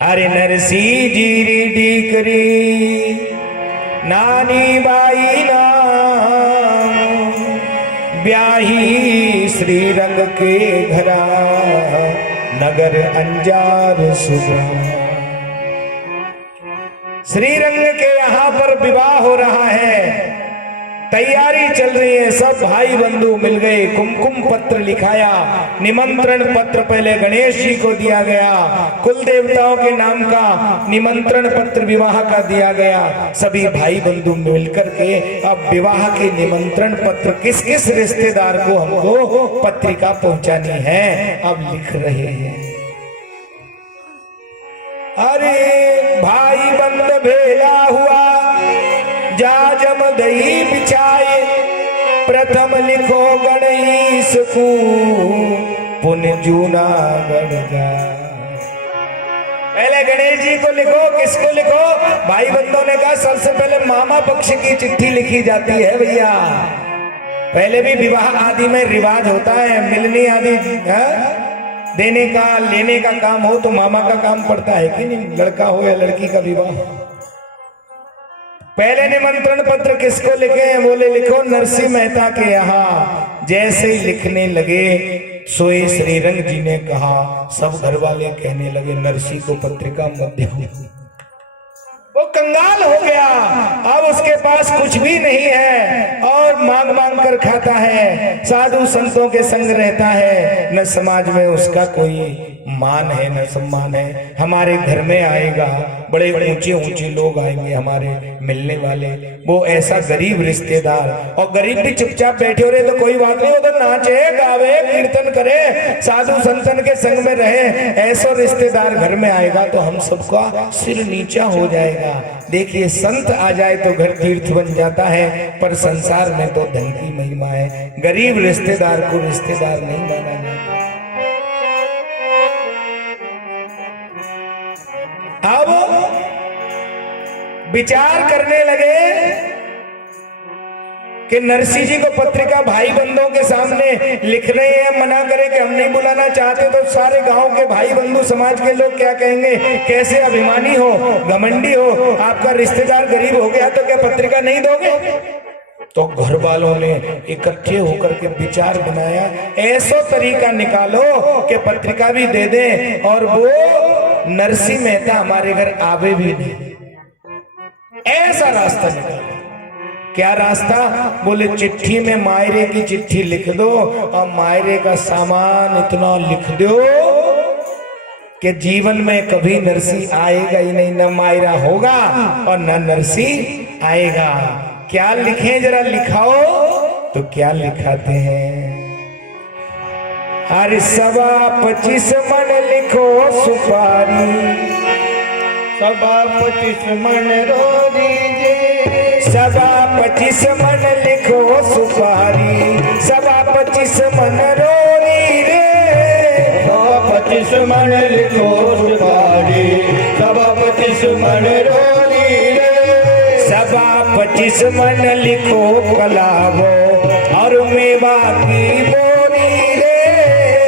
अरे नरसी जीरी डीकरी नानी बाई नाम ब्याही श्रीरंग के घरा नगर अंजार सुबह। श्रीरंग के यहाँ पर विवाह हो रहा है, तैयारी चल रही है, सब भाई बंधु मिल गए, कुमकुम पत्र लिखाया, निमंत्रण पत्र पहले गणेश जी को दिया गया, कुल देवताओं के नाम का निमंत्रण पत्र विवाह का दिया गया। सभी भाई बंधु मिलकर के अब विवाह के निमंत्रण पत्र किस किस रिश्तेदार को हमको पत्रिका पहुंचानी है अब लिख रहे हैं। अरे भाई बंद भेला हुआ जा जम दही बिछाए, प्रथम लिखो गणेश को पुण्य जूनागढ़ जा। पहले गणेश जी को लिखो, किसको लिखो? भाई बंधुओं ने कहा सबसे पहले मामा पक्ष की चिट्ठी लिखी जाती है भैया। पहले भी विवाह आदि में रिवाज होता है, मिलनी आदि देने का लेने का काम हो तो मामा का काम पड़ता है कि नहीं, लड़का हो या लड़की का विवाह। पहले निमंत्रण पत्र किसको लिखे? बोले लिखो नरसिंह मेहता के यहाँ। जैसे ही लिखने लगे सोए श्रीरंग जी ने कहा, सब घर वाले कहने लगे नरसिंह को पत्रिका मत दो। वो कंगाल हो गया, अब उसके पास कुछ भी नहीं है और मांग मांग कर खाता है, साधु संतों के संग रहता है, न समाज में उसका कोई मान है न सम्मान है। हमारे घर में आएगा, बड़े ऊंचे ऊंचे लोग आएंगे हमारे मिलने वाले, वो ऐसा गरीब रिश्तेदार, और गरीब भी चुपचाप बैठे हो रहे तो कोई बात नहीं, उधर नाचे गावे कीर्तन करे साधु संतन के संग में रहे, ऐसा रिश्तेदार घर में आएगा तो हम सबका सिर नीचा हो जाएगा। देखिए संत आ जाए तो घर तीर्थ बन जाता है, पर संसार में तो धन की महिमा है, गरीब रिश्तेदार को रिश्तेदार नहीं माना जाता। अब विचार करने लगे कि नरसिंह जी को पत्रिका भाई बंधुओं के सामने लिख रहे हैं, मना करें कि हम नहीं बुलाना चाहते तो सारे गांव के भाई बंधु समाज के लोग क्या कहेंगे, कैसे अभिमानी हो, घमंडी हो, आपका रिश्तेदार गरीब हो गया तो क्या पत्रिका नहीं दोगे? तो घर वालों ने इकट्ठे होकर के विचार बनाया, ऐसा तरीका निकालो कि पत्रिका भी दे दें और वो नरसिंह मेहता हमारे घर आवे भी नहीं। ऐसा रास्ता निकालो। क्या रास्ता? बोले चिट्ठी में मायरे की चिट्ठी लिख दो और मायरे का सामान इतना लिख दो कि जीवन में कभी नरसिंह आएगा ही नहीं, न मायरा होगा और न नरसिंह आएगा। क्या लिखें जरा लिखाओ। तो क्या लिखाते हैं? हर 25 मन लिखो सुपारी, 25 मन रो दीजिए, 25 मन लिखो सुपारी, 25 मन रोरी रे, 25 मन लिखो सुपारी, 25 मन रोरी रे, 25 मन लिखो कलावो और मेवा की बोरी रे,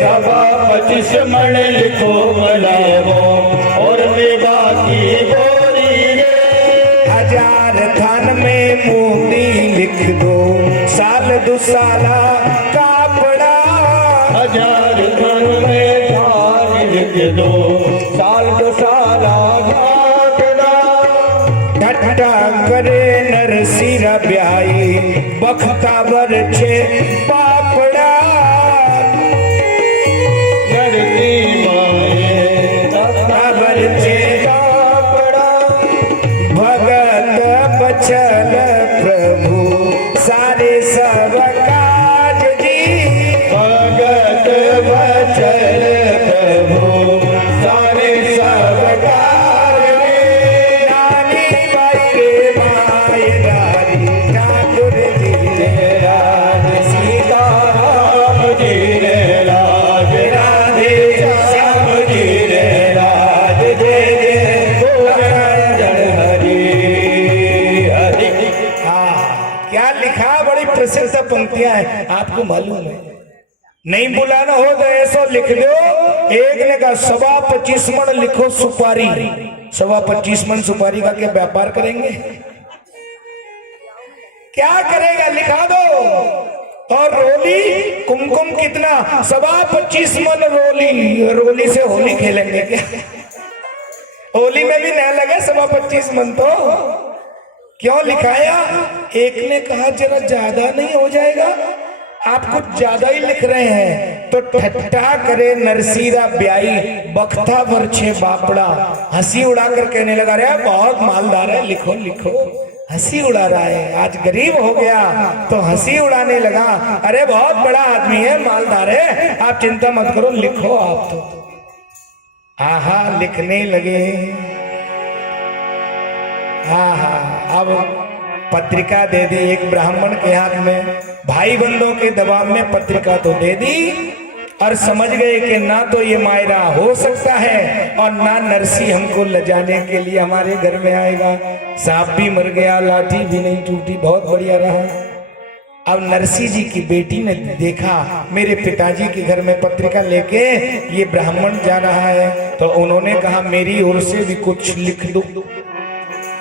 25 मन लिखो कलावो और मेवा की बोरी रे, 1000 थान में मोती लिख दो, साल दुसाला कापड़ा, 1000 थान में थान लिख दो, साल दुसाला कापड़ा, ठट्ठा करे नरसिंह ब्याई बख्तावर छे पापड़ा, नरसिंह बख्तावर छे बचल प्रभु सारे सब काज जी, भगत बचल प्रभु सारे सब काज जी, रानी बाई रे माय रानी ठाकुर जी रे राज, सीता राम जी रे राज, राधे श्याम जी रे राज, जय जय गोविंद हरि। क्या लिखा? बड़ी प्रसिद्ध पंक्तियां हैं, आपको मालूम है? नहीं बुलाना हो तो ऐसा लिख दो एक ने कहा 25 मन लिखो सुपारी। 25 मन सुपारी का क्या व्यापार करेंगे? क्या करेगा, लिखा दो। और रोली कुमकुम कितना? 25 मन रोली। रोली से होली खेलेंगे क्या? होली में भी न लगे 25 मन तो क्यों लिखाया? एक ने कहा जरा ज्यादा नहीं हो जाएगा, आप कुछ ज्यादा ही लिख रहे हैं। तो ठट्ठा करे नरसीरा ब्याई, बख्ता वर्षे बापड़ा। हंसी उड़ाकर कहने लगा, रे बहुत मालदार है, लिखो लिखो। हंसी उड़ा रहा है, आज गरीब हो गया तो हंसी उड़ाने लगा। अरे बहुत बड़ा आदमी है, मालदार है, आप चिंता मत करो, लिखो आप तो। आहा, लिखने लगे। आहा, अब पत्रिका दे दी एक ब्राह्मण के हाथ में। भाई बंधुओं के दबाव में पत्रिका तो दे दी और समझ गए कि ना तो ये मायरा हो सकता है और ना नरसी हमको लजाने के लिए हमारे घर में आएगा। सांप भी मर गया, लाठी भी नहीं टूटी, बहुत बढ़िया रहा। अब नरसी जी की बेटी ने देखा मेरे पिताजी के घर में पत्रिका लेके ये ब्राह्मण जा रहा है, तो उन्होंने कहा मेरी ओर से भी कुछ लिख दो।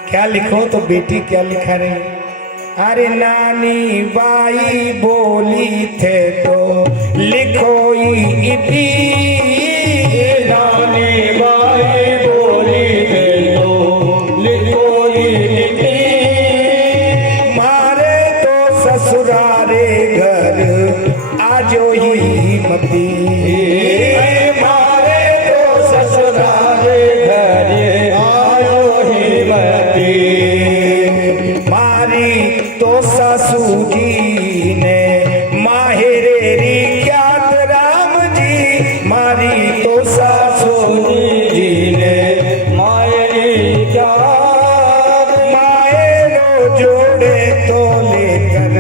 क्या लिखो? तो बेटी क्या लिखा रही? अरे नानी बाई बोली थे तो लिखो इति। नानी बाई बोली थे तो लिखो इति। मारे तो ससुरारे घर आजो ही मती। मारे तो ससुरारे घर आयो ही मती। मारी तो सासू जी ने माहेरेरी ख्यात राम जी। मारी तो सासू जी ने माहेरी ख्यात। मायरो जोड़े तो लेकर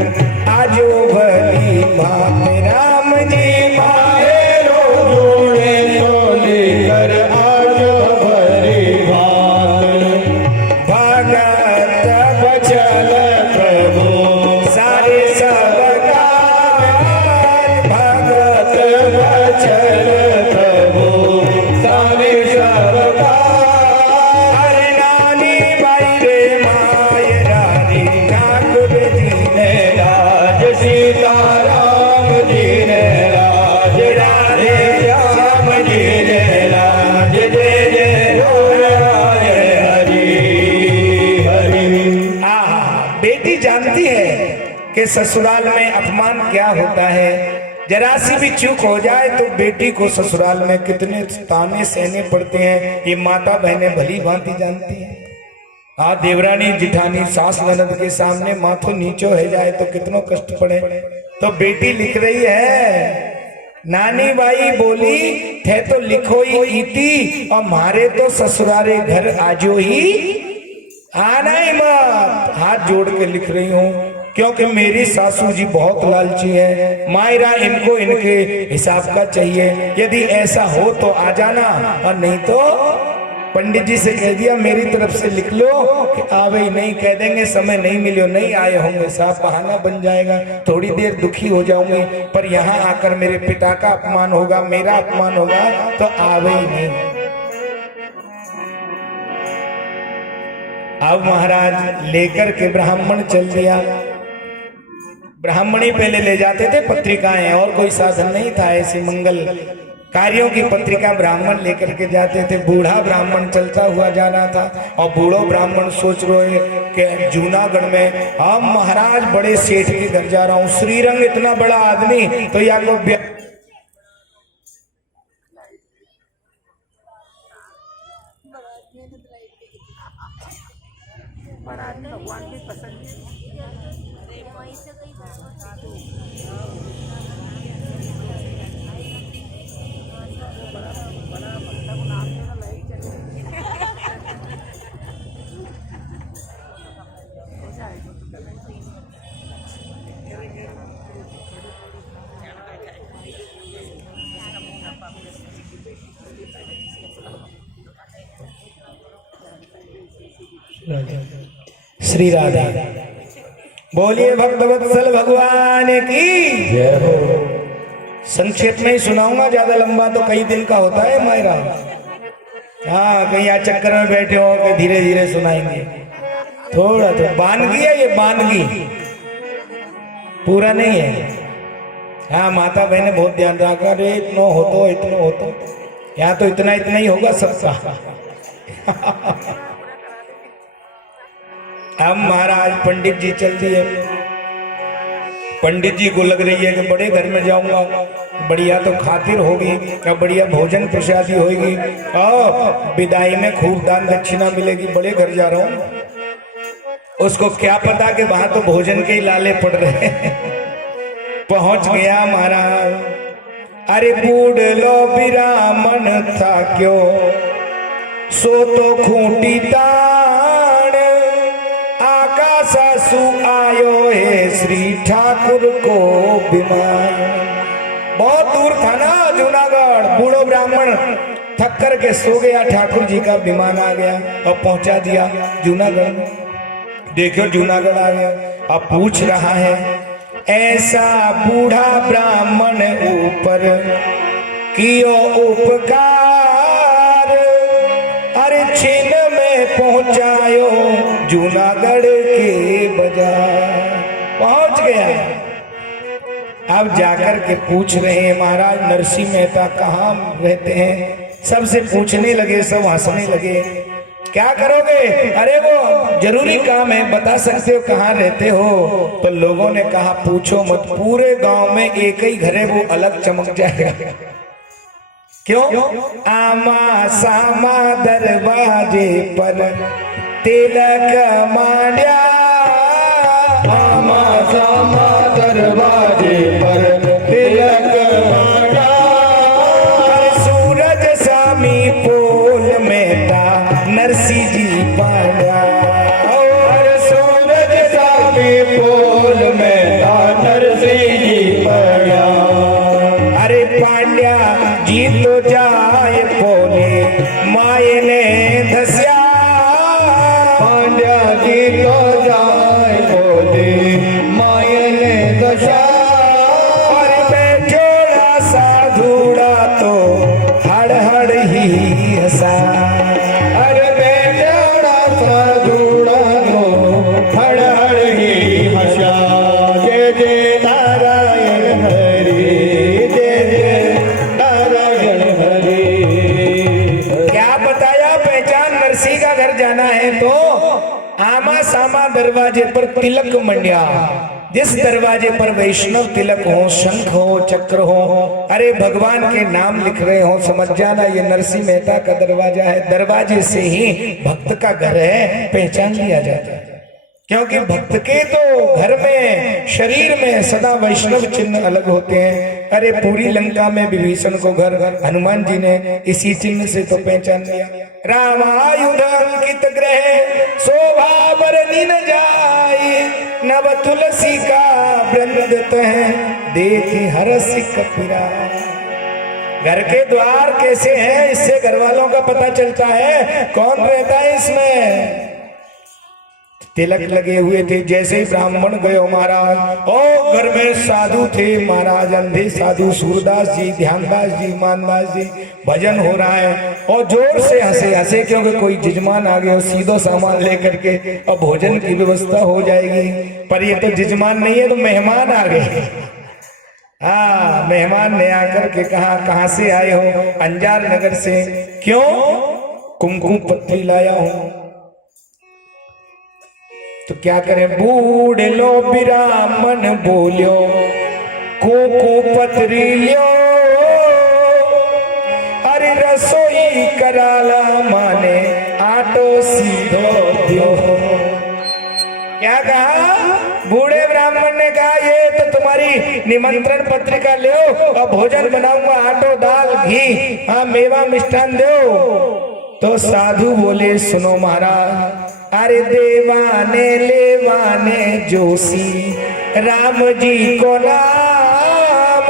आजो भली बात राम जी। मायरो जोड़े तो लेकर आजो भली बात। भगत बचल सारे सबका भगत बचल प्रभु सारे सबका। अरे नानी बाई रे मायरा रे ठाकुर जी ने राज। सीताराम जी ने राज। राधे श्याम जी ने राज। जय जय हरि हरि। आहा, बेटी जानती है कि ससुराल में अपमान क्या होता है। जरा सी भी चूक हो जाए तो बेटी को ससुराल में कितने ताने सहने पड़ते हैं, ये माता बहनें भली भांति जानती हैं। हाँ, देवरानी जिठानी सास ननद के सामने माथो नीचो हो जाए तो कितनों कष्ट पड़े। तो बेटी लिख रही है, नानी बाई बोली थे तो लिखो ही इति, और मारे तो ससुरारे घर आजो ही आना ही मत। हाथ जोड़ के लिख रही हूँ क्योंकि मेरी सासू जी बहुत लालची है। मायरा इनको इनके हिसाब का चाहिए। यदि ऐसा हो तो आ जाना, और नहीं तो पंडित जी से कह दिया मेरी तरफ से लिख लो कि आवे ही नहीं। कह देंगे समय नहीं मिले, नहीं आए होंगे, साफ बहाना बन जाएगा। थोड़ी देर दुखी हो जाऊंगी, पर यहाँ आकर मेरे पिता का अपमान होगा, मेरा अपमान होगा, तो आवे ही नहीं। अब महाराज लेकर के ब्राह्मण चल दिया। ब्राह्मणी पहले ले जाते थे पत्रिकाएं, और कोई साधन नहीं था ऐसे मंगल कार्यों की पत्रिका ब्राह्मण लेकर के जाते थे। बूढ़ा ब्राह्मण चलता हुआ जा रहा था, और बूढ़ो ब्राह्मण सोच रहे कि जूनागढ़ में हम महाराज बड़े सेठ के घर जा रहा हूँ, श्रीरंग इतना बड़ा आदमी, तो या को भगवान की पसंद श्री राधा। बोलिए भक्तवत्सल भगवान की जय हो। संक्षेप में ही सुनाऊंगा, ज्यादा लंबा तो कई दिन का होता है मायरा। हाँ, कहीं यहाँ चक्कर में बैठे हो कि धीरे धीरे सुनाएंगे। थोड़ा तो बानगी है ये, बानगी पूरा नहीं है। हाँ, माता बहने बहुत ध्यान रखा, अरे इतना हो तो इतना हो तो, यहाँ तो इतना इतना ही होगा सबका। अब महाराज पंडित जी चल दिए। पंडित जी को लग रही है कि बड़े घर में जाऊंगा, बढ़िया तो खातिर होगी, अब बढ़िया भोजन प्रसादी होगी और विदाई में खूब दान दक्षिणा मिलेगी, बड़े घर जा रहा हूं। उसको क्या पता कि वहां तो भोजन के ही लाले पड़ रहे हैं। पहुंच गया महाराज। अरे बूढ़ लो ब्राह्मण था क्यों, सो तो खूंटी ताण, आकाशासु आयो है श्री ठाकुर को विमान। बहुत दूर था ना जूनागढ़, बूढ़ो ब्राह्मण थक कर के सो गया, ठाकुर जी का विमान आ गया और पहुंचा दिया जूनागढ़। देखो जूनागढ़ आ गया। अब पूछ रहा है, ऐसा बूढ़ा ब्राह्मण ऊपर कियो उपकार, अरे छिन में पहुंचायो जूनागढ़ के बाजार। पहुंच गया। अब जाकर के पूछ रहे हैं, महाराज नरसिंह मेहता कहाँ रहते हैं? सबसे पूछने लगे, सब हंसने लगे। क्या करोगे? अरे वो जरूरी काम है, बता सकते हो कहाँ रहते हो? तो लोगों ने कहा पूछो मत, पूरे गांव में एक ही घर है, वो अलग चमक जाएगा। क्यों? आमा सामा दरवाजे पर तिलक मांड्या, आमा सामा दरवाजे पर तिलक मांड्या, सूरज सामी पोल में था नरसिंह जी पांड्या, और सूरज सामी पोल में था नरसिंह जी पांड्या। अरे पांड्या जी तो जाए पोले माए ने धस्या, पांड्या जी तो जाए बोले माए ने दशा, और बेजोड़ा साधुड़ा तो हड़ हड़ ही हंसा। अरे बेजोड़ा साधुड़ा तो हड़ हड़ ही हंसा। जय जय नारायण हरि, जय जय नारायण हरि। क्या बताया? पहचान नरसिंह का घर जाना है तो आमा सामा दरवाजे पर तिलक मंड्या। जिस दरवाजे पर वैष्णव तिलक हो, शंख हो, चक्र हो, अरे भगवान के नाम लिख रहे हो, समझ जाना ये नरसिंह मेहता का दरवाजा है। दरवाजे से ही भक्त का घर है, पहचान लिया जाता है। क्योंकि भक्त के तो घर में, शरीर में सदा वैष्णव चिन्ह अलग होते हैं। अरे पूरी लंका में विभीषण को घर हनुमान जी ने इसी चिन्ह से तो पहचान लिया। रामायुध अंकित ग्रह शोभा बरनी न जाए, नव तुलसी का वृंद तह देखी हरसि कपिरा। घर के द्वार कैसे हैं, इससे घर वालों का पता चलता है कौन रहता है इसमें। तिलक लगे हुए थे। जैसे ही ब्राह्मण गयो महाराज, ओ घर में साधु थे महाराज, अंधे साधु सूरदास जी, ध्यानदास जी, मानदास जी, भजन हो रहा है और जोर से हंसे हंसे, क्योंकि कोई जजमान आ गया सीधो सामान लेकर के और भोजन की व्यवस्था हो जाएगी। पर ये तो जजमान नहीं है, तो मेहमान आ गए। हाँ, मेहमान ने आकर के कहा कहाँ से आए हो? अंजार नगर से। क्यों? कुमकुम पत्री लाया हूं। तो क्या करें? बूढ़ लो ब्राह्मण बोलियो, को पत्री लियो, अरे रसोई कराला माने आटो सीधो दियो। क्या कहा? बूढ़े ब्राह्मण ने कहा ये तो तुम्हारी निमंत्रण पत्रिका ले और भोजन बनाऊंगा, आटो दाल घी, हाँ मेवा मिष्ठान दो। तो साधु बोले सुनो महाराज, अरे देवाने लेवाने जोशी राम जी को नाम,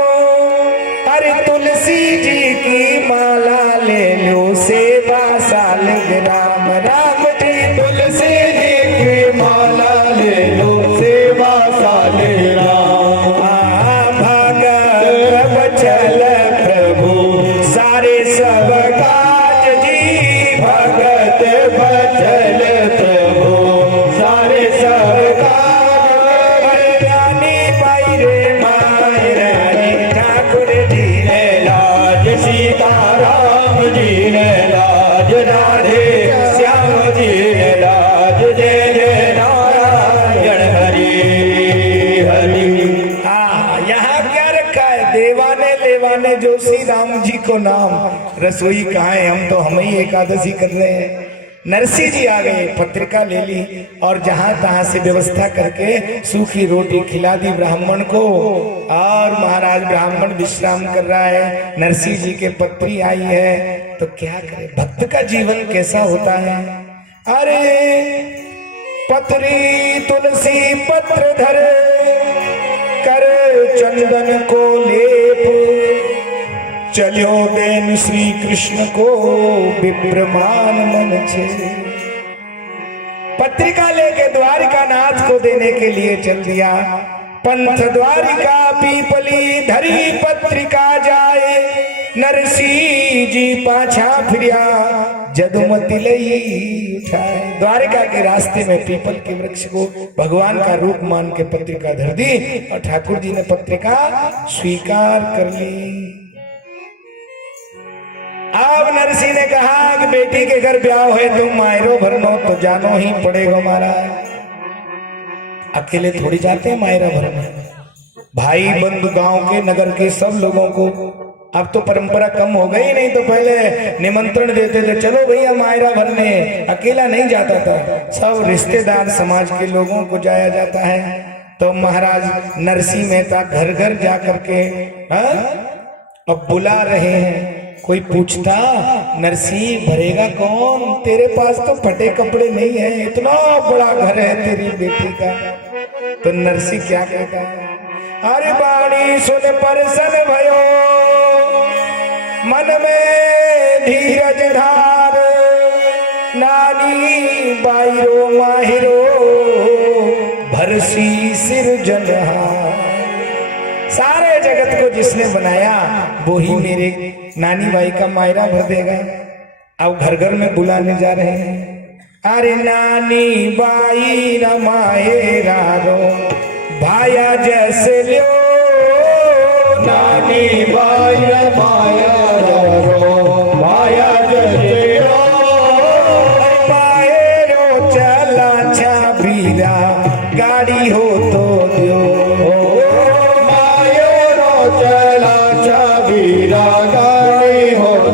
अरे तुलसी जी की माला ले लो सेवा सालिग्राम। राम जी तुलसी जी की माला ले लो सेवा सालिग्राम। भगत वचन को नाम, रसोई कहाँ है, हम ही एकादशी कर रहे हैं। नरसिंह जी आ गए, पत्रिका ले ली और जहां तहां से व्यवस्था करके सूखी रोटी खिला दी ब्राह्मण को। और महाराज ब्राह्मण विश्राम कर रहा है, नरसिंह जी के पत्री आई है, तो क्या करे, भक्त का जीवन कैसा होता है। अरे पत्री तुलसी पत्र धर कर चंदन को लेप, चलो बेन श्री कृष्ण को विप्रमान मन छे। पत्रिका लेके द्वारिका नाथ को देने के लिए चल दिया। पंथ द्वारिका पीपली धरी पत्रिका जाए, नरसिंह जी पाछा फिरिया जदुमति लई उठाए। द्वारिका के रास्ते में पीपल के वृक्ष को भगवान का रूप मान के पत्रिका धर दी और ठाकुर जी ने पत्रिका स्वीकार कर ली। अब नरसिंह ने कहा कि बेटी के घर ब्याह हुए तुम मायरो भरनो तो जानो ही पड़ेगा महाराज। अकेले थोड़ी जाते हैं मायरा भरने, भाई बंधु गांव के नगर के सब लोगों को। अब तो परंपरा कम हो गई, नहीं तो पहले निमंत्रण देते थे, चलो भैया मायरा भरने, अकेला नहीं जाता था, सब रिश्तेदार समाज के लोगों को जाया जाता है। तो महाराज नरसिंह मेहता घर घर जा करके अब बुला रहे हैं। कोई पूछता नरसिंह भरेगा कौन, तेरे पास तो फटे कपड़े नहीं है, इतना बड़ा घर है तेरी बेटी का। तो नरसिंह क्या कहता है, अरे बाणी सुन परसन भयो, मन में धीरज धार, नानी बाईरो माहिरो भरसी सिरजनहार। सारे जगत को जिसने बनाया वो ही मेरे नानी बाई का मायरा भर देगा। अब घर घर में बुलाने जा रहे हैं, अरे नानी बाई न मायरा रो भाया जैसे लो, नानी बाई न मायरा रो भाया जैसे लो, मायरो चला छाबीरा गाड़ी हो तो दो, चला छबीरा गाड़ी हो तो।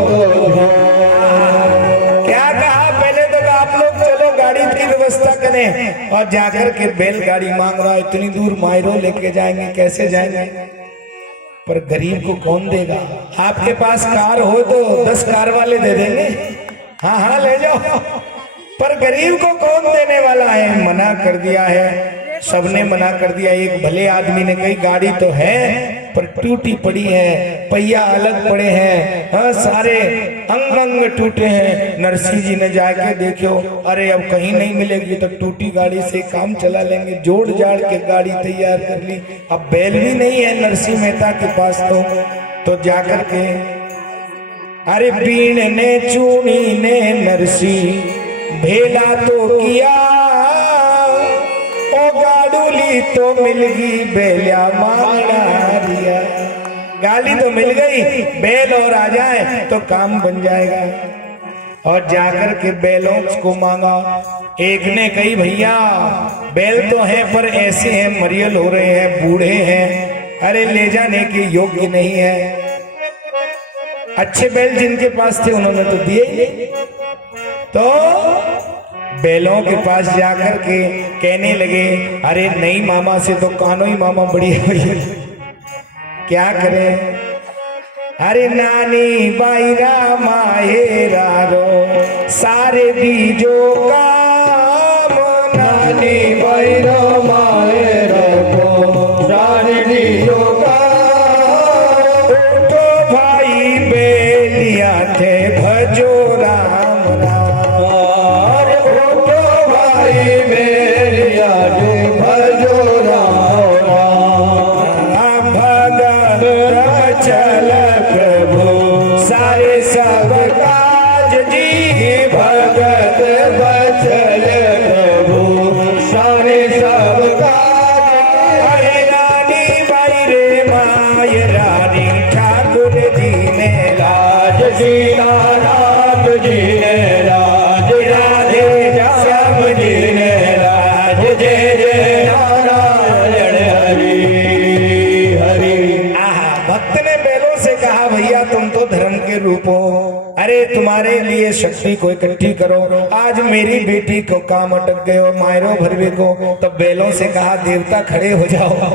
क्या कहा, पहले तो आप लोग चलो गाड़ी की व्यवस्था करें, और जाकर के बैलगाड़ी मांग रहा है, इतनी दूर मायरो लेके जाएंगे, कैसे जाएंगे। पर गरीब को कौन देगा। आपके पास कार हो तो 10 कार वाले दे देंगे, हाँ हाँ ले जाओ, पर गरीब को कौन देने वाला है। मना कर दिया है, सबने मना कर दिया। एक भले आदमी ने कही गाड़ी तो है पर टूटी पड़ी है, पहिया अलग पड़े हैं, हाँ सारे अंग अंग टूटे हैं। नरसिंह जी ने जाके देखो, अरे अब कहीं नहीं मिलेगी तो टूटी गाड़ी से काम चला लेंगे। जोड़ जाड़ के गाड़ी तैयार कर ली। अब बैल भी नहीं है नरसिंह मेहता के पास, तो जाकर के अरे बीण ने चूनी ने नरसिंह भेला तो किया, ओ गाडूली तो मिल गई बेलिया मांगना दिया। गाली तो मिल गई, बैल और आ जाए तो काम बन जाएगा। और जाकर के बैलों को मांगा। एक ने कही भैया बैल तो है पर ऐसे हैं, मरियल हो रहे हैं, बूढ़े हैं, अरे ले जाने के योग्य नहीं है। अच्छे बैल जिनके पास थे उन्होंने तो दिए ही नहीं। तो बैलों के पास जाकर के कहने लगे, अरे नहीं मामा से तो कानो ही मामा बढ़िया है, क्या करें। अरे नानी बाईरा माहेरा रो सारे बीजों का, नानी बाईरा माहेरा रो सारे बीजों का, तो भाई बेलिया थे भजो राम राम, तो भाई बेलिया थे भजो राम राम, भगत चल प्रभु सारे सब काज जी, भगत बचल प्रभु सारे अरे तुम्हारे लिए शक्ति को इकट्ठी करो, आज मेरी बेटी को काम अटक गए हो मायरो भरवे को। तब बैलों से कहा देवता खड़े हो जाओ,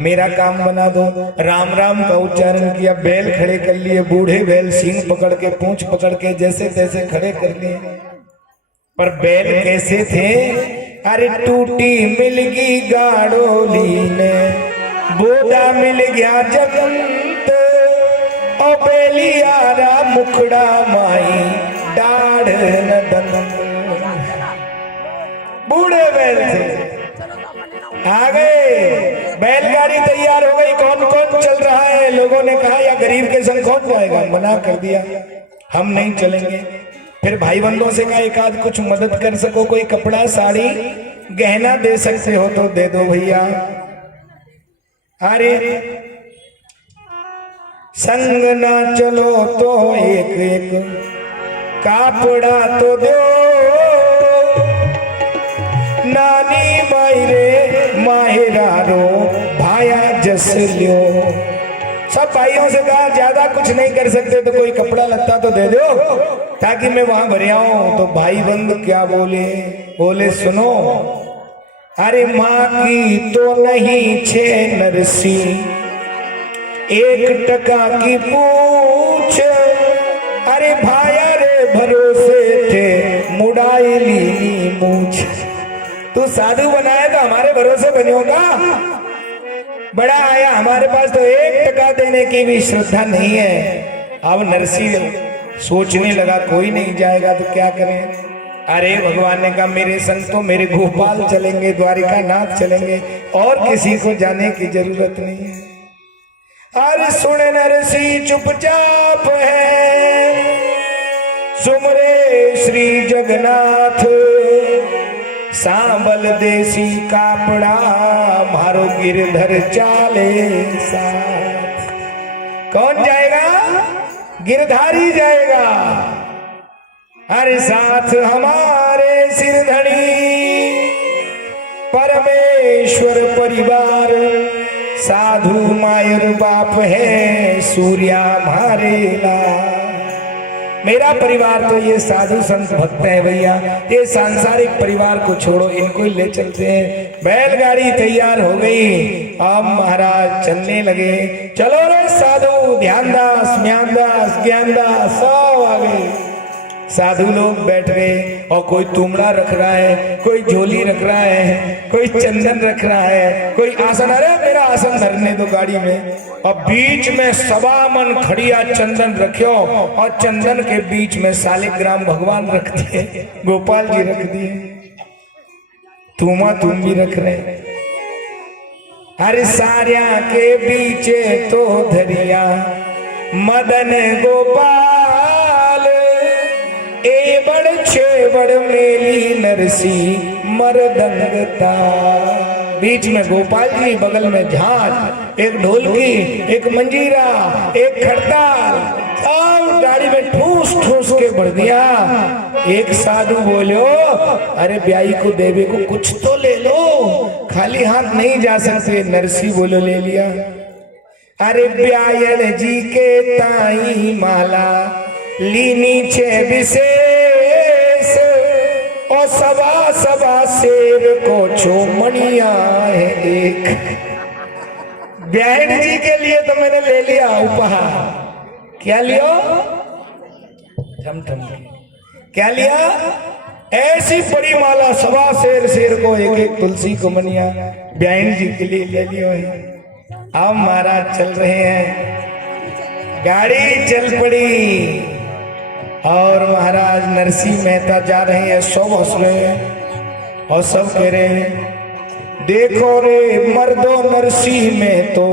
मेरा काम बना दो। राम राम का उच्चारण किया, बैल खड़े कर लिए, बूढ़े बैल सींग पकड़ के पूंछ पकड़ के जैसे तैसे खड़े कर लिए। पर बैल कैसे थे? अरे टूटी मिलगी गाड़ोली ने, बोदा मिल गया जगंत, और बेलियारा मुखड़ा माई डाढ़ नदन। बूढ़े बैल थे, आ गए, बैलगाड़ी तैयार हो गई। कौन कौन चल रहा है? लोगों ने कहा या गरीब के संग कौन जाएगा? मना कर दिया, हम नहीं चलेंगे। फिर भाई बंधुओं से कहा एक आध कुछ मदद कर सको, कोई कपड़ा साड़ी गहना दे सकते हो तो दे दो भैया। अरे संग ना चलो तो एक एक कापड़ा तो दो, नानी मायरे माहिरारो भाया जस लियो। सब भाइयों से कहा ज्यादा कुछ नहीं कर सकते तो कोई कपड़ा लत्ता तो दे दो ताकि मैं वहां भर आऊं। तो भाई बंधु क्या बोले? बोले सुनो, अरे माँ की तो नहीं छे नरसी, 1 टका की पूछ, अरे भाया रे भरोसे थे मुड़ाई ली मूछ। तू साधु बनाया तो हमारे भरोसे बनियोगा? बड़ा आया हमारे पास तो 1 टका देने की भी श्रद्धा नहीं है। अब नरसी सोचने लगा कोई नहीं जाएगा तो क्या करें। अरे भगवान ने कहा मेरे संग तो मेरे गोपाल चलेंगे, द्वारिका नाथ चलेंगे, और किसी को जाने की जरूरत नहीं है। अरे सुने नरसी चुपचाप है, सुमरे श्री जगन्नाथ, सांबल देसी कापड़ा मारो गिरधर चाले साथ। कौन जाएगा? गिरधारी जाएगा। अरे साथ हमारे सिरधनी परमेश्वर परिवार, साधु मायर बाप है सूर्या मारे ला। मेरा परिवार तो ये साधु संत भक्त है भैया, ये सांसारिक परिवार को छोड़ो, इनको ही ले चलते हैं। बैलगाड़ी तैयार हो गई, अब महाराज चलने लगे। चलो रे साधु, ध्यानदास, म्यानदास, ज्ञानदास सब आ गए। साधु लोग बैठ गए और कोई तुमड़ा रख रहा है, कोई झोली रख रहा है, कोई चंदन रख रहा है, कोई आसन। अरे मेरा आसन धरने दो गाड़ी में। और बीच में 1.25 मन खड़िया चंदन रखियो, और चंदन के बीच में शालिग्राम भगवान रख दिए, गोपाल जी रख दिए, तुम भी रख रहे। अरे सारिया के बीचे तो धरिया मदन गोपाल, ए बड़ छे बड़ मेली नरसी मरदंगता। बीच में गोपाल जी, बगल में झांझ, एक ढोलकी, एक मंजीरा, एक खड़ताल, सब गाड़ी में ठूस ठूस के भर दिया। एक साधु बोलो, अरे ब्याई को देवी को कुछ तो ले लो, खाली हाथ नहीं जा सकते। नरसी बोलो ले लिया। अरे ब्यायन जी के ताई माला लीनी छे विशेष, और सवा सवा शेर को चोमनिया है एक। ब्यायन जी के लिए तो मैंने ले लिया उपहार। क्या लियो? ठम क्या लिया? ऐसी बड़ी माला, सवा शेर को एक एक, तुलसी को मनिया ब्यायन जी के लिए ले लियो है। अब महाराज चल रहे हैं, गाड़ी चल पड़ी और महाराज नरसिंह मेहता जा रहे हैं। सब हंस रहे हैं और सब कह रहे हैं देखो रे मर्दो नरसिंह में तो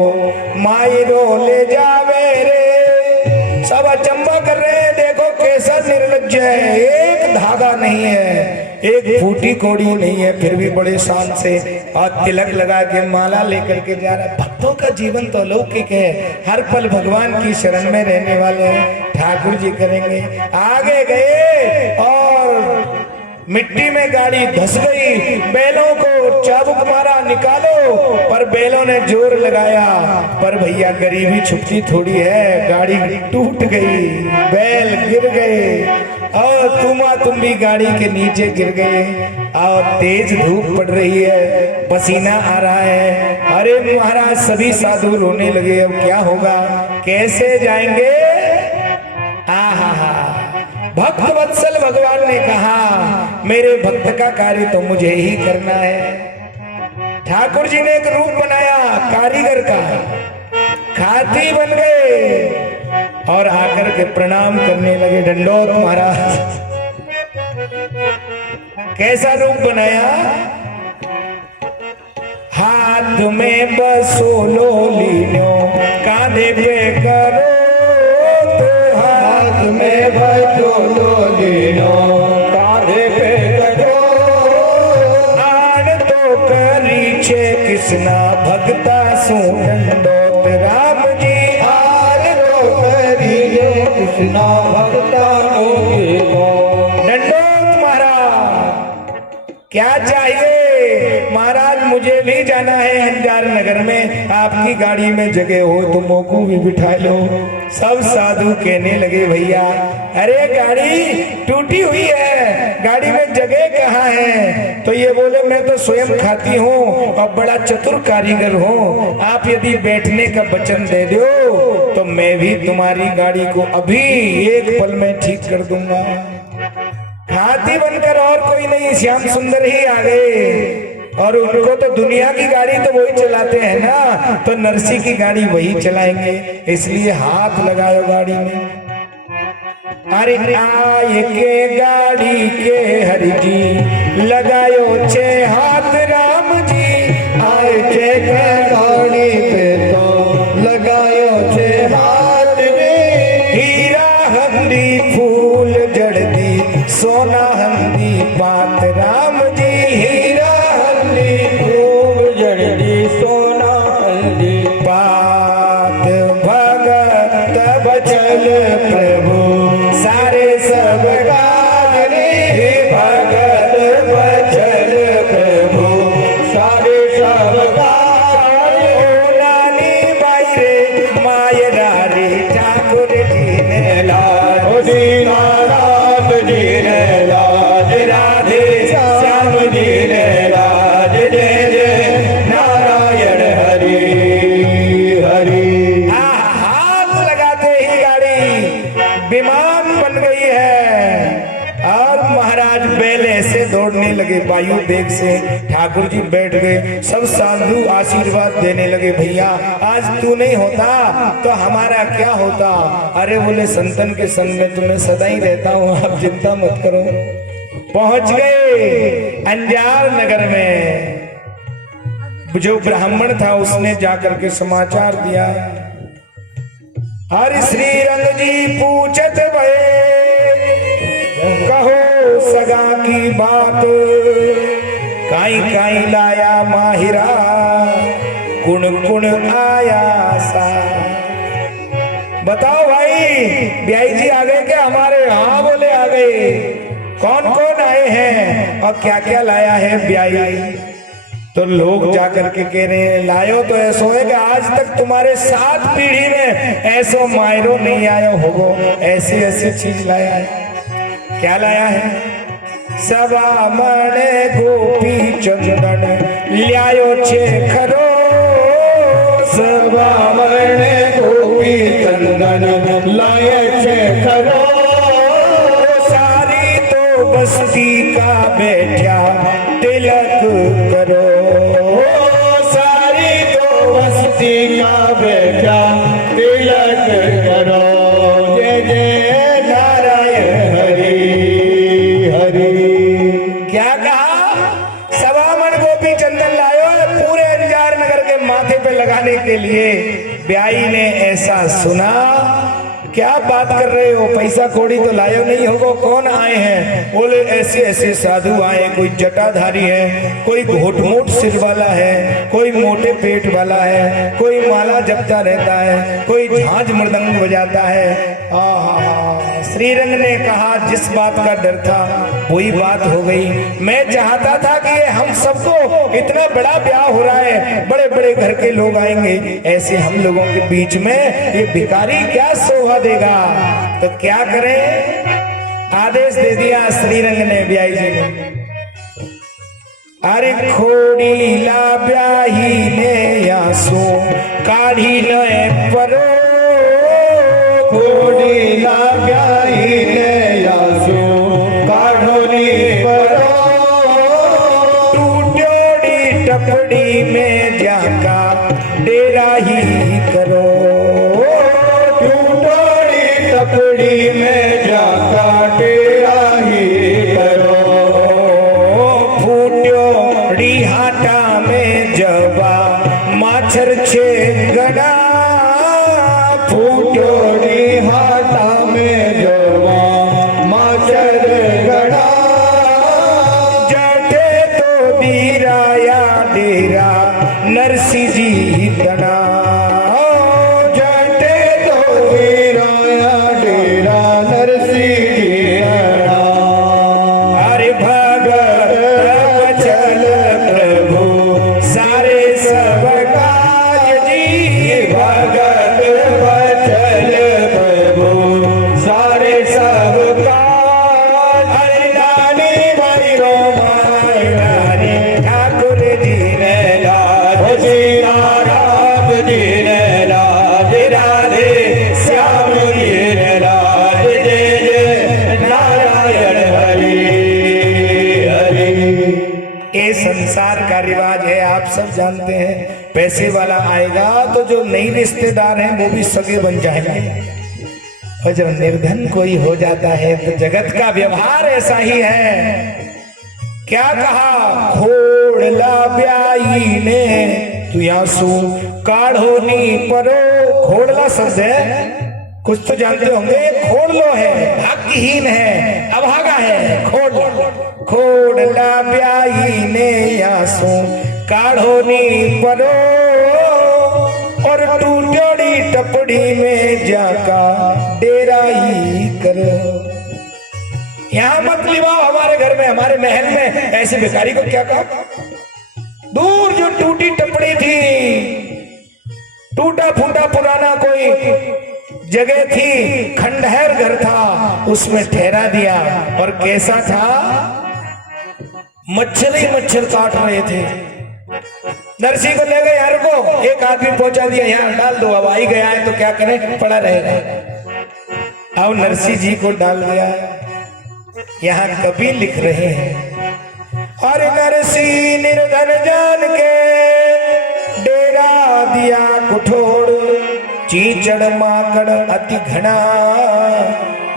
मायरो ले जावे रे। सब अचंबा कर रहे हैं, देखो कैसा निर्लज्ज है, एक धागा नहीं है, एक फूटी कोड़ी नहीं है, फिर भी बड़े शान से और तिलक लगा के माला लेकर के जा रहा है। भक्तों का जीवन तो अलौकिक है, हर पल भगवान की शरण में रहने वाले हैं। ठाकुर जी करेंगे। आगे गए और मिट्टी में गाड़ी धस गई, बैलों को चाबुक मारा, निकालो, पर बैलों ने जोर लगाया, पर भैया गरीबी छुपती थोड़ी है, गाड़ी टूट गई, बैल गिर गए और तुम भी गाड़ी के नीचे गिर गए और तेज धूप पड़ रही है, पसीना आ रहा है। अरे महाराज सभी साधु रोने लगे, अब क्या होगा, कैसे जाएंगे? भक्त वत्सल भगवान ने कहा मेरे भक्त का कार्य तो मुझे ही करना है। ठाकुर जी ने एक रूप बनाया कारीगर का, खाती बन गए और आकर के प्रणाम करने लगे, दंडोत महाराज। कैसा रूप बनाया? हाथ में बसोलो लीनो, कांधे पे करो तो हाथ में बसोलो लीनो, कांधे पे करो आन तो करीचे कृष्णा भक्ता सो दंडोत राम जी, आन तो करीचे कृष्णा भक्ता दंडोत महाराज। क्या चाहिए? महाराज मुझे भी जाना है अंजार नगर में, आपकी गाड़ी में जगह हो तो मोको भी बिठा लो। सब साधु कहने लगे भैया अरे गाड़ी टूटी हुई है, गाड़ी में जगह कहाँ है? तो ये बोले मैं तो स्वयं खाती हूँ और बड़ा चतुर कारीगर हूँ, आप यदि बैठने का वचन दे दो तो मैं भी तुम्हारी गाड़ी को अभी एक पल में ठीक कर दूंगा। हाथी बनकर और कोई नहीं, श्याम सुंदर ही आ गए और उनको तो दुनिया की गाड़ी तो वही चलाते हैं ना, तो नरसी की गाड़ी वही चलाएंगे, इसलिए हाथ लगाओ गाड़ी में। अरे आए के गाड़ी के हरि जी लगायो छे हाथ राम जी, आए के गाड़ी पे तो लगायो छे हाथ रे, हीरा हल्दी फूल जड़दी सोना हल्दी पात राम जी, हीरा हल्दी फूल जड़दी सोना हल्दी पात भगत बचल प्रभु सारे सब गाने, भगत बचल प्रभु सारे सब गाने। ओ नानी बाई रे मायरा रे ठाकुर जी ने लाज, ओ दीनानाथ जी ने लाज, राधे श्याम जी ने लाज, जय जय नारायण हरि हरि। हाथ लगाते ही गाड़ी विमान बन गई है और महाराज बैले से दौड़ने लगे वायु वेग से। ठाकुर जी बैठ गए, सब साधु आशीर्वाद देने लगे, भैया आज तू नहीं होता तो हमारा क्या होता? अरे बोले संतन के संग में तुम्हें सदा ही रहता हूँ, आप चिंता मत करो। पहुंच गए अंजार नगर में, जो ब्राह्मण था उसने जाकर के समाचार दिया, हरि श्री रंग जी पूछत भये, कहो सगा की बात, काई काई लाया माहिरा, कुण कुण आया सा। बताओ भाई ब्याई जी आ गए क्या हमारे? हाँ बोले आ गए। कौन कौन आए हैं और क्या क्या लाया है ब्याई? तो लोग जाकर के कह रहे हैं लायो तो ऐसो है कि आज तक तुम्हारे 7 पीढ़ी में ऐसो मायरो नहीं आयो होगो, ऐसी ऐसी चीज लाया है। क्या लाया है? सवा मणे गोपी चंदन लियायो छे खरो, सवा मणे गोपी चंदन लाए छे खरो, सारी तो बस्ती का बैठा तिलक करो, सारी तो बस्ती का बैठा तिलक करो, जय जय नारायण हरि हरि। क्या कहा? सवा मन गोपी चंदन लायो पूरे अंजार नगर के माथे पे लगाने के लिए। ब्याई ने ऐसा सुना, क्या बात कर रहे हो, पैसा कौड़ी तो लायो नहीं होगो? कौन आए हैं? बोले ऐसे ऐसे साधु आए, कोई जटाधारी है, कोई घोटमोट सिर वाला है, कोई मोटे पेट वाला है, कोई माला जपता रहता है, कोई झांझ मृदंग बजाता है। श्रीरंग ने कहा जिस बात का डर था वही बात हो गई। मैं चाहता था कि ये हम सबको इतना बड़ा ब्याह हो रहा है, बड़े बड़े घर के लोग आएंगे, ऐसे हम लोगों के बीच में ये भिखारी क्या शोभा देगा। तो क्या करें, आदेश दे दिया श्रीरंग ने, ब्याही जी ने। अरे खोड़ी ला ब्याही ने यासो काढ़ी नए परो, खोड़ी ला ब्याही ने यासो काढ़ोनी परो, टूटोड़ी टपड़ी में जाका डेरा ही करो, टूटोड़ी टपड़ी में जाका डेरा ही करो, फूट्योड़ी हाटा में जबा माछर छे गड़ा, फूट्योड़ी हाटा में जवा माचर गड़ा, जटे तो दीराया डेरा नरसी जी तना, जटे तो वीराया डेरा नरसी जीरा, अरे भगत चल प्रभु सारे सब काज जी, भगत बचल प्रभु सारे सब काज, अरे नानी मारी रो माई रानी ठाकुर जी ने लाज, भजीरा राम जी ने लाज, राधे श्याम जी ने लाज, जय जय नारायण हरि हरि। ये संसार का रिवाज है, आप सब जानते हैं। पैसे वाला आएगा तो जो नई रिश्तेदार हैं वो भी सगे बन जाएंगे, और जब निर्धन कोई हो जाता है तो जगत का व्यवहार ऐसा ही है। क्या कहा, खोड़ला ब्याई ने तू यासु काढ़ोनी परो, खोड़ला शब्द है, कुछ तो जानते होंगे, खोड़लो है, भाग्यहीन है, अभागा है, खोड़ला ब्याई ने यासु काढ़ोनी परो, और टूटोड़ी टपड़ी में जाका डेरा ही करो। यहाँ मत लिवाओ हमारे घर में, हमारे महल में ऐसे भिखारी को क्या कहा। दूर जो टूटी टपड़ी थी, टूटा फूटा पुराना कोई जगह थी, खंडहर घर था, उसमें ठहरा दिया। और कैसा था, मच्छर ही मच्छर काट रहे थे। नरसी को ले गए यार को, एक आदमी पहुंचा दिया, यहाँ डाल दो, अब आई गया है तो क्या करें, पड़ा रहेगा। अब नरसी जी को डाल दिया। यहाँ कवि लिख रहे हैं, और नरसी निर्धन जान के डेरा दिया कुठोड़, चीचड़ माकड़ अति घना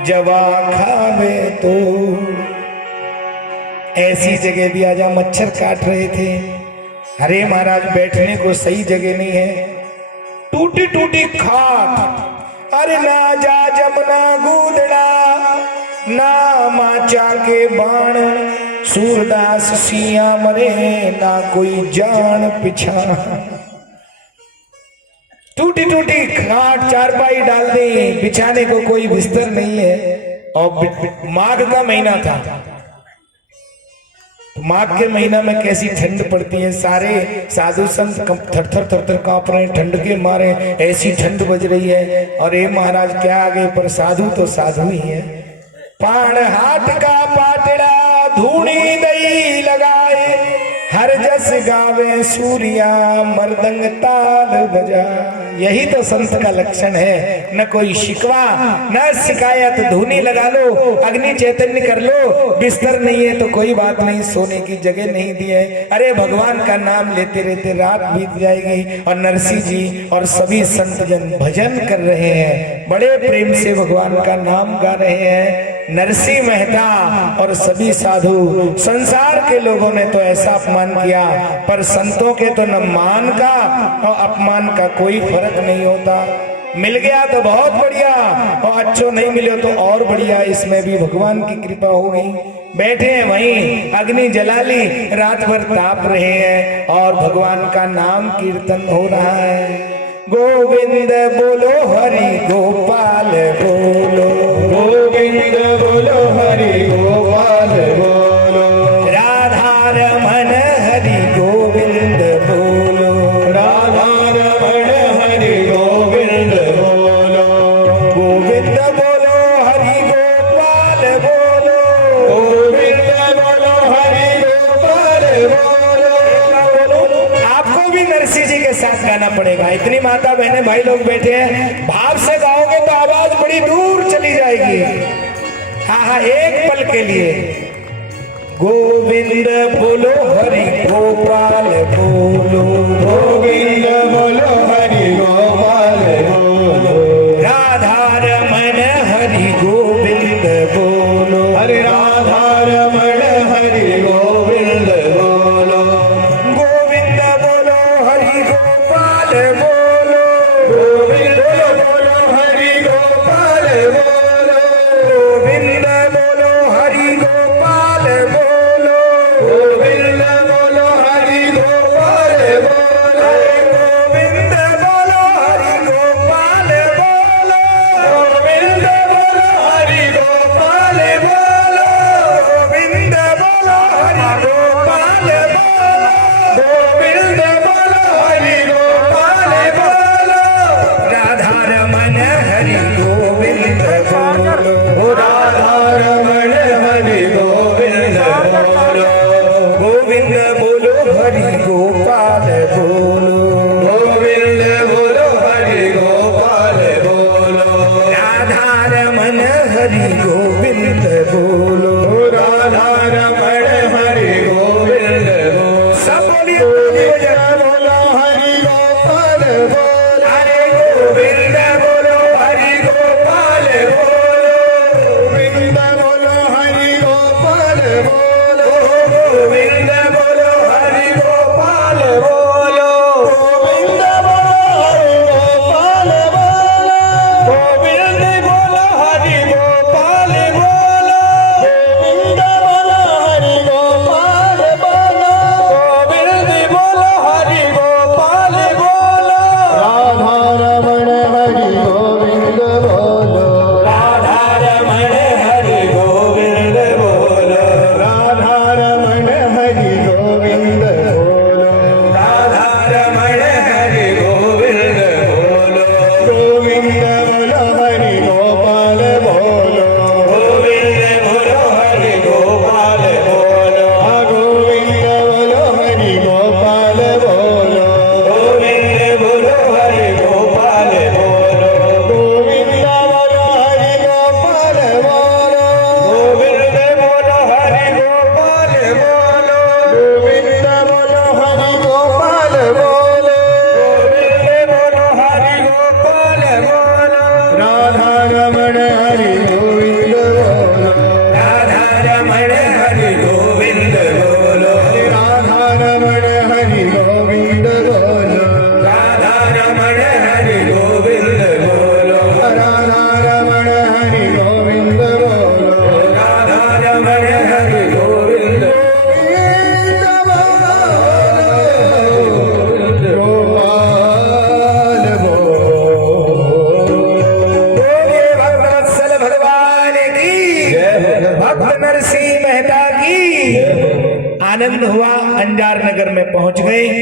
जवा खावे तो। ऐसी जगह दिया जहाँ मच्छर काट रहे थे। अरे महाराज बैठने को सही जगह नहीं है, टूटी टूटी खाट। अरे ना जा जमना गूदड़ा, ना माचा के बाण, सूरदास सिया मरे ना कोई जान पिछा। टूटी टूटी खाट, चारपाई डाल दी, बिछाने को कोई बिस्तर नहीं है। और माघ का महीना था, माघ के महीना में कैसी ठंड पड़ती है, सारे साधु संत थर थर थर थर कांप रहे हैं ठंड के मारे, ऐसी ठंड बज रही है। और ये महाराज क्या आगे, पर साधु तो साधु ही है। पाण हाथ का पाटड़ा धूणी दई लगाए, हर जस गावे सूर्या मर्दंग ताल बजा। यही तो संत का लक्षण है, न कोई शिकवा न शिकायत। धूनी लगा लो, अग्नि चैतन्य कर लो, बिस्तर नहीं है तो कोई बात नहीं, सोने की जगह नहीं दी है। अरे भगवान का नाम लेते रहते रात बीत जाएगी। और नरसी जी और सभी संत जन भजन कर रहे हैं, बड़े प्रेम से भगवान का नाम गा रहे हैं। नरसिंह मेहता और सभी साधु, संसार के लोगों ने तो ऐसा अपमान किया, पर संतों के तो न मान का और अपमान का कोई फर्क नहीं होता। मिल गया तो बहुत बढ़िया, और अच्छो नहीं मिले तो और बढ़िया। इसमें भी भगवान की कृपा हो गई। बैठे हैं वहीं, अग्नि जला ली, रात भर ताप रहे हैं और भगवान का नाम कीर्तन हो रहा है। गोविंद बोलो हरि गोपाल बोलो, गोविंद बोलो हरि गोपाल बोलो, राधा रमन हरि गोविंद बोलो, राधा रमण हरि गोविंद बोलो, गोविंद बोलो हरि गोपाल बोलो, गोविंद बोलो हरि गोपाल बोलो। आपको भी नरसिंह जी के साथ गाना पड़ेगा। इतनी माता बहने भाई लोग बैठे हैं, भाव से गाओगे तो आवाज बड़ी दूर चली जाएगी। हाँ हाँ, एक पल के लिए। गोविंद बोलो हरि गोपाल बोलो, गोविंद बोलो हरि गोपाल बोलो, राधा रमन हरि गोविंद बोलो, हरे राधा रमण हरि गोविंद बोलो, गोविंद बोलो हरि गोपाल बोलो, गोविंद बोलो हरि गोपाल बोलो, गोविंद बोलो हरि गोपाल बोलो, गोविंद बोलो हरि गोपाल बोलो, गोविंद बोलो हरि गोपाल बोलो, गोविंद बोलो हरि गोपाल बोलो, गोविंद बोलो हरि गोपाल बोलो, गोविंद बोलो हरि गोपाल बोलो, राधा रमन हरि गोविंद बोलो, राधा रमण हरि गोविंद बोलो, गोविंद बोलो हरि गोपाल बोलो, गोविंद बोलो हरि गोपाल बोलो, राधा रमन हरि गोविंद बोलो, राधा रमण हरि गोविंद बोलो, सब बोलिए ताली बजा। बोलो हरि गोपाल बोलो, अरे गोविंद बोलो हरि गोपाल बोलो, गोविंद बोलो हरि गोपाल बोलो, गोविंद बोलो हरि गोपाल बोलो, गोविंद बोलो हरि गोपाल बोलो, गोविंद बोलो हरि गोपाल बोलो, गोविंद बोलो हरि गोपाल बोलो, राधा रमण हरि गोविंद बोलो, राधा रमण हरि गोविंद बोलो, राधा रमण हरि गोविंद बोलो, राधा रमण हरि गोविंद बोलो, गोविंद बोलो हरि गोपाल बोलो, गोविंद बोलो हरि गोपाल बोलो, गोविंद बोलो हरि गोपाल बोलो, गोविंद बोलो हरि गोपाल बोलो, गोविंद बोलो हरि गोपाल बोलो, गोविंद बोलो हरि गोपाल बोलो, गोविंद बोलो हरि गोपाल बोलो, गोविंद बोलो हरि गोपाल बोलो, राधा रमण हरि गोविंद बोलो, राधा रमण हरि गोविंद बोलो, राधा रमण हरि गोविंद बोलो, राधा रमण हरि गोविंद बोलो, राधा रमण हरि गोविंद बोलो, राधा रमण हरि गोविंद गोपाल बोलिए भक्तवत्सल भगवान की, भक्त नरसिंह मेहता की। आनंद हुआ, अंजार नगर में पहुंच गए।